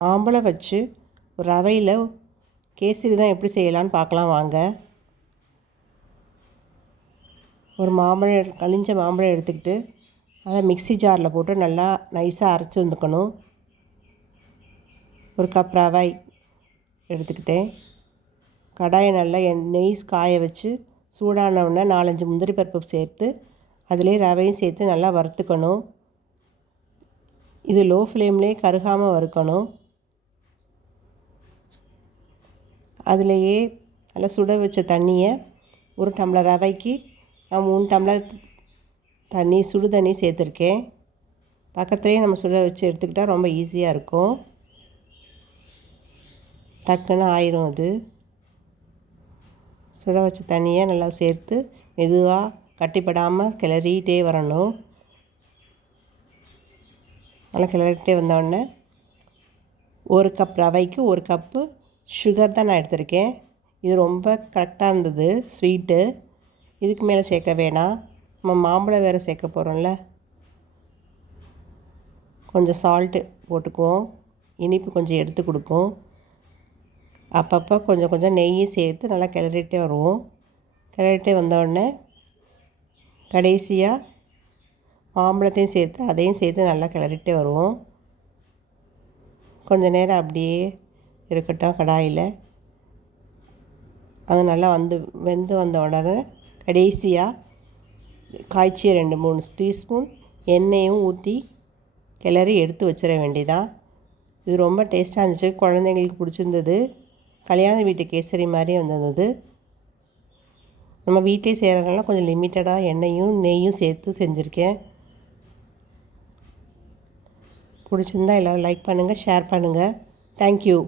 மாம்பழம் வச்சு ரவையில் கேசரி தான் எப்படி செய்யலான்னு பார்க்கலாம் வாங்க. ஒரு மாம்பழம் கனிஞ்ச மாம்பழம் எடுத்துக்கிட்டு அதை மிக்ஸி ஜாரில் போட்டு நல்லா நைஸாக அரைச்சி வந்துக்கணும். ஒரு கப் ரவை எடுத்துக்கிட்டேன். கடாயை நல்லா நெய் காய வச்சு சூடான உடனே 4-5 முந்திரி பருப்பு சேர்த்து அதிலே ரவையும் சேர்த்து நல்லா வறுத்துக்கணும். இது லோ ஃப்ளேம்லேயே கருகாமல் வறுக்கணும். அதிலேயே நல்லா சுட வச்ச தண்ணியை ஒரு டம்ளர் ரவைக்கு நான் 3 டம்ளர் தண்ணி சுடு தண்ணி சேர்த்துருக்கேன். பக்கத்துலேயே நம்ம சுட வச்சு எடுத்துக்கிட்டால் ரொம்ப ஈஸியாக இருக்கும். டக்குன்னு ஆயிரும். அது சுட வச்ச தண்ணியை நல்லா சேர்த்து மெதுவாக கட்டிப்படாமல் கிளறிட்டே வரணும். நல்லா கிளறிட்டே வந்தோடனே 1 கப் ரவைக்கு 1 கப்பு சுகர் தான் நான் எடுத்திருக்கேன். இது ரொம்ப கரெக்டாக இருந்தது ஸ்வீட்டு. இதுக்கு மேலே சேர்க்க வேணாம். நம்ம மாம்பழம் வேறு சேர்க்க போகிறோம்ல, கொஞ்சம் சால்ட்டு போட்டுக்குவோம். இனிப்பு கொஞ்சம் எடுத்து கொடுக்கும். அப்பப்போ கொஞ்சம் கொஞ்சம் நெய்யும் சேர்த்து நல்லா கிளறிட்டே வருவோம். கிளறிட்டே வந்தோடனே கடைசியாக மாம்பழத்தையும் சேர்த்து அதையும் சேர்த்து நல்லா கிளறிட்டே வருவோம். கொஞ்சம் நேரம் அப்படியே இருக்கட்டும் கடாயில். அது நல்லா வெந்து வந்த உடனே கடைசியாக காய்ச்சிய 2-3 டீஸ்பூன் எண்ணெயும் ஊற்றி கிளறி எடுத்து வச்சிட வேண்டியதான். இது ரொம்ப டேஸ்ட்டாக இருந்துச்சு. குழந்தைங்களுக்கு பிடிச்சிருந்தது. கல்யாண வீட்டு கேசரி மாதிரியே வந்திருந்தது. நம்ம வீட்டிலே செய்கிறதுனால கொஞ்சம் லிமிட்டடாக எண்ணெயும் நெய்யும் சேர்த்து செஞ்சுருக்கேன். பிடிச்சிருந்தா எல்லோரும் லைக் பண்ணுங்கள், ஷேர் பண்ணுங்கள். தேங்க்யூ.